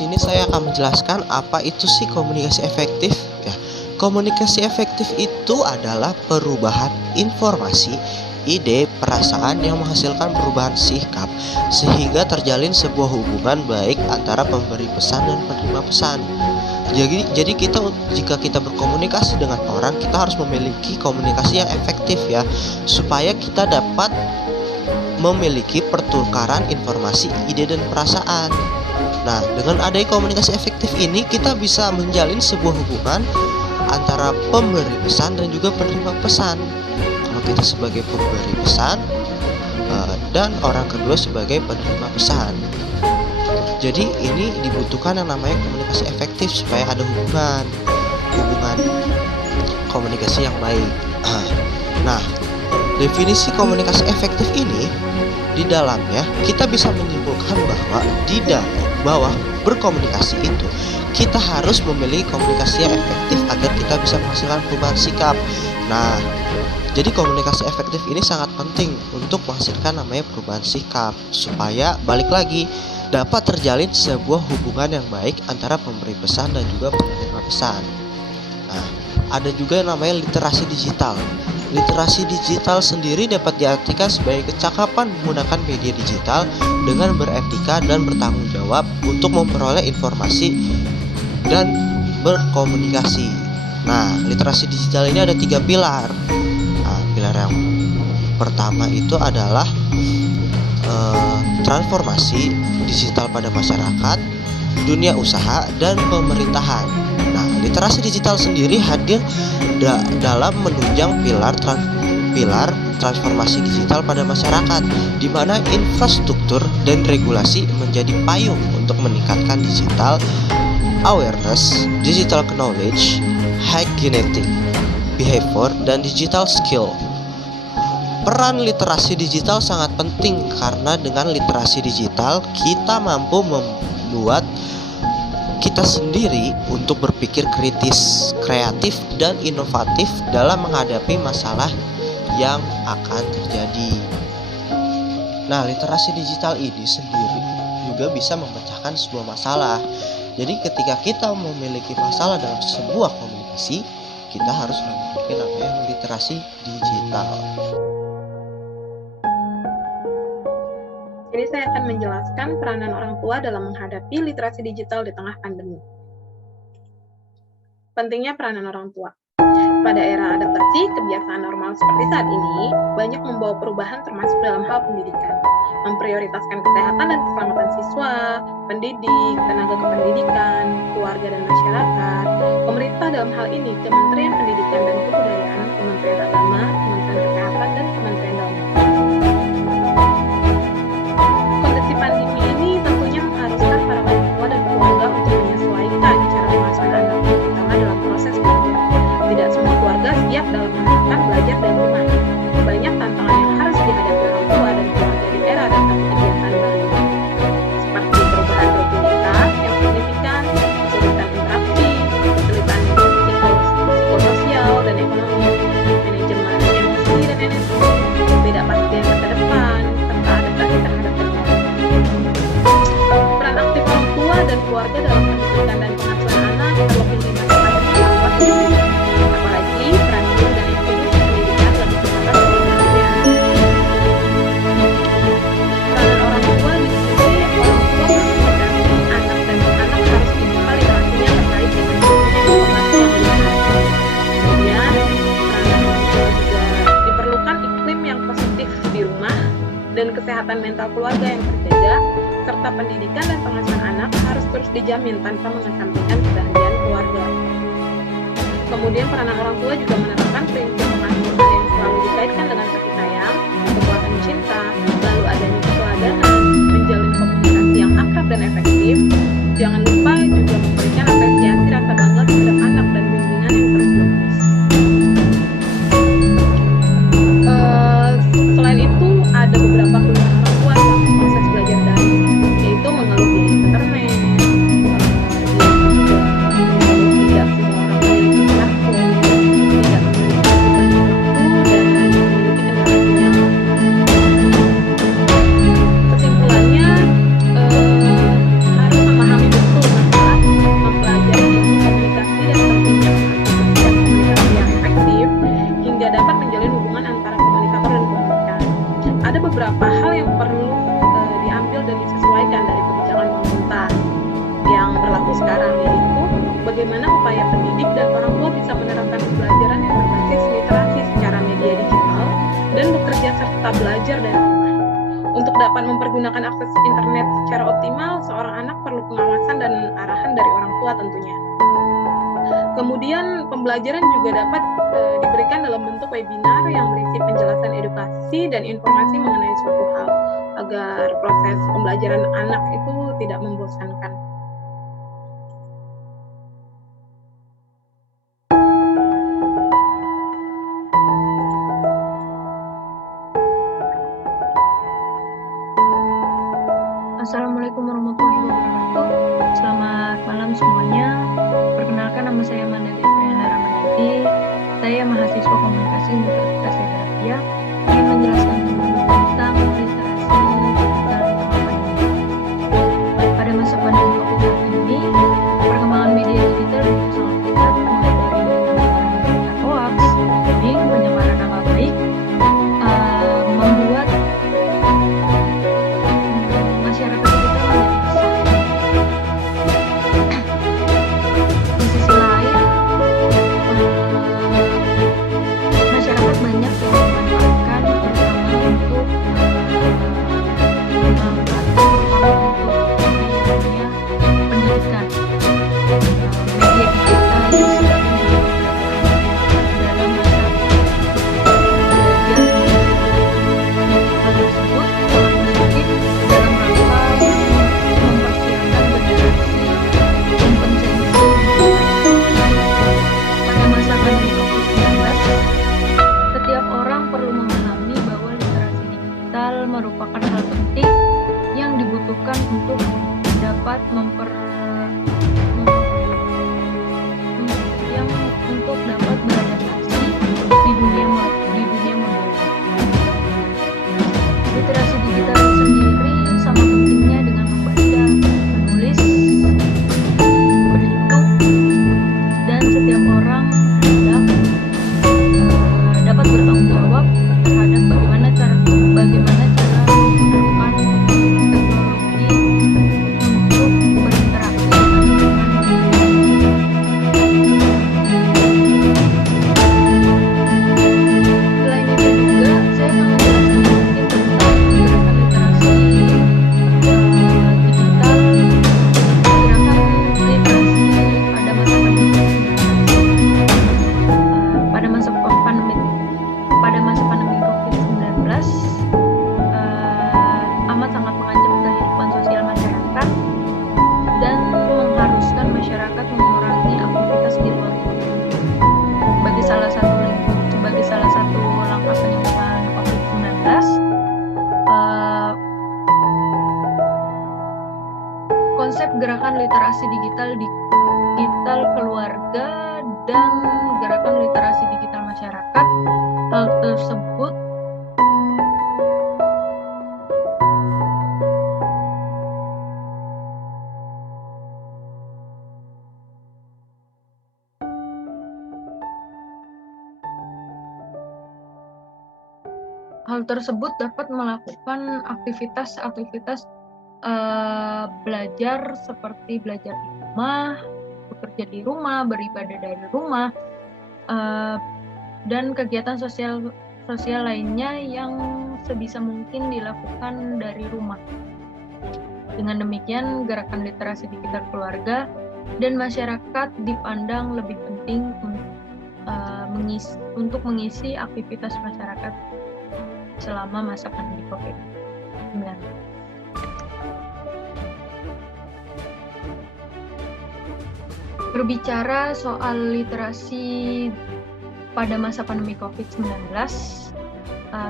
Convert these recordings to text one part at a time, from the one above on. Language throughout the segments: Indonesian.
sini saya akan menjelaskan apa itu sih komunikasi efektif. Ya, komunikasi efektif itu adalah perubahan informasi, ide, perasaan yang menghasilkan perubahan sikap sehingga terjalin sebuah hubungan baik antara pemberi pesan dan penerima pesan. Jadi jika kita berkomunikasi dengan orang, kita harus memiliki komunikasi yang efektif ya, supaya kita dapat memiliki pertukaran informasi, ide dan perasaan. Nah, dengan adanya komunikasi efektif ini, kita bisa menjalin sebuah hubungan antara pemberi pesan dan juga penerima pesan. Kalau kita sebagai pemberi pesan dan orang kedua sebagai penerima pesan. Jadi ini dibutuhkan yang namanya komunikasi efektif supaya ada hubungan komunikasi yang baik. Nah, definisi komunikasi efektif ini di dalamnya kita bisa menyimpulkan bahwa berkomunikasi itu kita harus memiliki komunikasi yang efektif agar kita bisa menghasilkan perubahan sikap. Nah, jadi komunikasi efektif ini sangat penting untuk menghasilkan namanya perubahan sikap supaya balik lagi dapat terjalin sebuah hubungan yang baik antara pemberi pesan dan juga penerima pesan. Nah, ada juga yang namanya literasi digital. Literasi digital sendiri dapat diartikan sebagai kecakapan menggunakan media digital dengan beretika dan bertanggung jawab untuk memperoleh informasi dan berkomunikasi. Nah, literasi digital ini ada 3 pilar. Nah, pilar yang pertama itu adalah transformasi digital pada masyarakat, dunia usaha, dan pemerintahan. Nah, literasi digital sendiri hadir dalam menunjang pilar transformasi digital pada masyarakat, di mana infrastruktur dan regulasi menjadi payung untuk meningkatkan digital awareness, digital knowledge, hygienic behavior, dan digital skill. Peran literasi digital sangat penting karena dengan literasi digital kita mampu membuat kita sendiri untuk berpikir kritis, kreatif, dan inovatif dalam menghadapi masalah yang akan terjadi. Nah, literasi digital ini sendiri juga bisa memecahkan sebuah masalah. Jadi ketika kita memiliki masalah dalam sebuah komunikasi, kita harus memiliki namanya literasi digital. Jadi saya akan menjelaskan peranan orang tua dalam menghadapi literasi digital di tengah pandemi. Pentingnya peranan orang tua. Pada era adaptasi kebiasaan normal seperti saat ini, banyak membawa perubahan termasuk dalam hal pendidikan. Memprioritaskan kesehatan dan keselamatan siswa, pendidik, tenaga kependidikan, keluarga dan masyarakat. Pemerintah dalam hal ini Kementerian Pendidikan dan Kebudayaan, Kementerian Agama, Kementerian Kesehatan, dan Kementerian Dalam Negeri. Kondisi pandemi ini tentunya mengharuskan para orang tua dan keluarga untuk menyesuaikan cara mengasuh anak, terutama dalam proses belajar. Tidak semua keluarga siap dalam menerapkan belajar dari rumah. Banyak tantangan yang harus dihadapi orang tua dan keluarga di era adaptasi kegiatan baru, seperti perubahan rutinitas yang signifikan, kesulitan interaksi, kesulitan psikososial dan ekonomi, manajemen emosi dan energi, ketidakpastian masa depan, serta adaptasi terhadap teknologi. Peran aktif orang tua dan keluarga dalam pendidikan dan pengasuhan anak terlebih di masa pandemi sangat penting. Apalagi peran guru dan institusi pendidikan lebih besar sebenarnya. Peran orang tua di sini, orang tua berkomunikasi anak dan anak harus dibuka literasinya terkait dengan informasi yang dilihat. Kemudian peran orang tua juga diperlukan iklim yang positif di rumah dan kesehatan mental keluarga yang terjaga, serta pendidikan dan pengasuhan anak harus terus dijamin tanpa mengesampingkan kebahagiaan keluarga. Kemudian peranan orang tua juga menerapkan prinsip pengasuhan yang selalu dikaitkan dengan kasih sayang, kekuatan cinta, lalu adanya keteladanan, menjalin komunikasi yang akrab dan efektif. Jangan lupa juga memberikan apresiasi rasa bangga terhadap anak dan bimbingan yang terus menerus. Selain itu ada beberapa keluhan orang tua dalam proses belajar daring, yaitu mengeluh di internet, tidak semua orang memiliki smartphone, tidak memiliki banyak waktu dan memiliki kendala sinyal. Kesimpulannya harus memahami betul tetap belajar dari rumah. Untuk dapat mempergunakan akses internet secara optimal, seorang anak perlu pengawasan dan arahan dari orang tua tentunya. Kemudian pembelajaran juga dapat diberikan dalam bentuk webinar yang berisi penjelasan edukasi dan informasi mengenai suatu hal agar proses pembelajaran anak itu tidak membosankan. Assalamualaikum warahmatullahi wabarakatuh. Selamat malam semuanya. Perkenalkan, nama saya Manda Desriana Ramadhanti. Saya mahasiswa komunikasi Universitas Indonesia yang menjelaskan tentang literasi digital di tengah pandemi. Pada masa pandemi COVID-19 ini, perkembangan media digital itu sangat pesat, mulai dari penyebaran berita hoax, bullying, penyamaran nama baik, membuat masyarakat kita menjadi resah. Di sisi lain, masyarakat banyak yang memanfaatkan terutama untuk di dunia pendidikan. Media digital selalu dalam masa belajar. Hal tersebut sangat positif dalam rangka mempersiapkan generasi kompetensi. Pada masa pandemi COVID-19, setiap orang perlu memahami bahwa literasi digital merupakan hal penting yang dibutuhkan untuk dapat untuk dapat beradaptasi di dunia modern. Literasi digital sendiri sama pentingnya dengan membaca, menulis, berhitung, dan setiap orang dapat bertanggung jawab terhadap bagaimana cara menggunakan teknologi untuk berinteraksi dengan lingkungan. Selain itu juga, saya akan menjelaskan sedikit tentang gerakan literasi digital, pada masa pandemi COVID-19, amat sangat mengancam kehidupan sosial masyarakat dan mengharuskan masyarakat mengurangi aktivitas di luar rumah. Sebagai salah satu langkah penyembuhan COVID-19, konsep gerakan literasi digital keluarga dan gerakan literasi digital masyarakat. Hal tersebut dapat melakukan aktivitas belajar seperti belajar di rumah, bekerja di rumah, beribadah dari rumah, dan kegiatan sosial lainnya yang sebisa mungkin dilakukan dari rumah. Dengan demikian, gerakan literasi digital keluarga dan masyarakat dipandang lebih penting untuk mengisi aktivitas masyarakat selama masa pandemi COVID-19. Berbicara soal literasi pada masa pandemi COVID-19,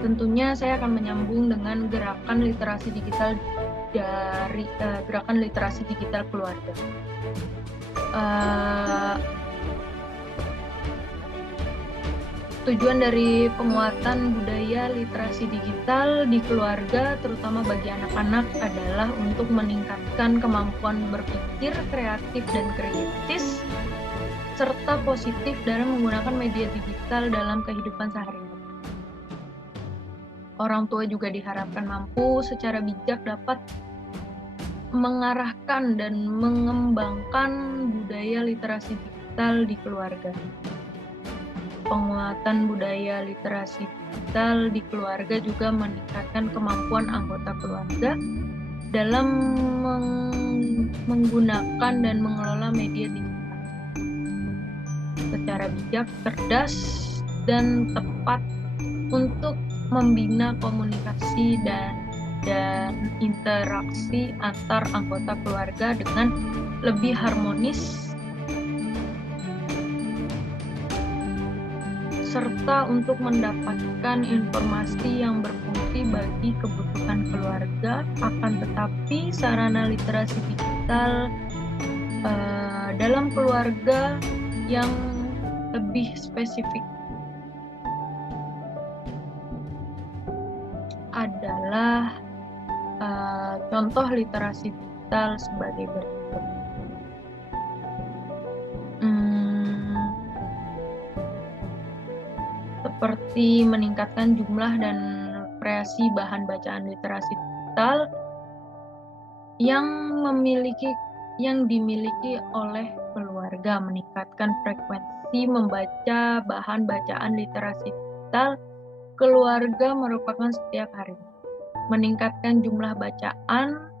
tentunya saya akan menyambung dengan gerakan literasi digital dari gerakan literasi digital keluarga. Tujuan dari penguatan budaya literasi digital di keluarga, terutama bagi anak-anak, adalah untuk meningkatkan kemampuan berpikir kreatif dan kritis, serta positif dalam menggunakan media digital dalam kehidupan sehari-hari. Orang tua juga diharapkan mampu secara bijak dapat mengarahkan dan mengembangkan budaya literasi digital di keluarga. penguatan budaya literasi digital di keluarga juga meningkatkan kemampuan anggota keluarga dalam menggunakan dan mengelola media digital secara bijak, cerdas, dan tepat untuk membina komunikasi dan interaksi antar anggota keluarga dengan lebih harmonis serta untuk mendapatkan informasi yang berfungsi bagi kebutuhan keluarga. Akan tetapi sarana literasi digital dalam keluarga yang lebih spesifik adalah contoh literasi digital sebagai berikut. Seperti meningkatkan jumlah dan variasi bahan bacaan literasi digital yang dimiliki oleh keluarga, meningkatkan frekuensi membaca bahan bacaan literasi digital keluarga merupakan setiap hari. Meningkatkan jumlah bacaan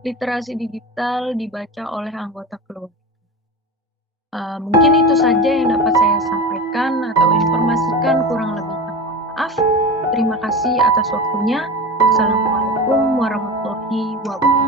literasi digital dibaca oleh anggota keluarga. Mungkin itu saja yang dapat saya sampaikan atau informasikan, kurang lebihnya mohon maaf. Terima kasih atas waktunya. Assalamualaikum warahmatullahi wabarakatuh.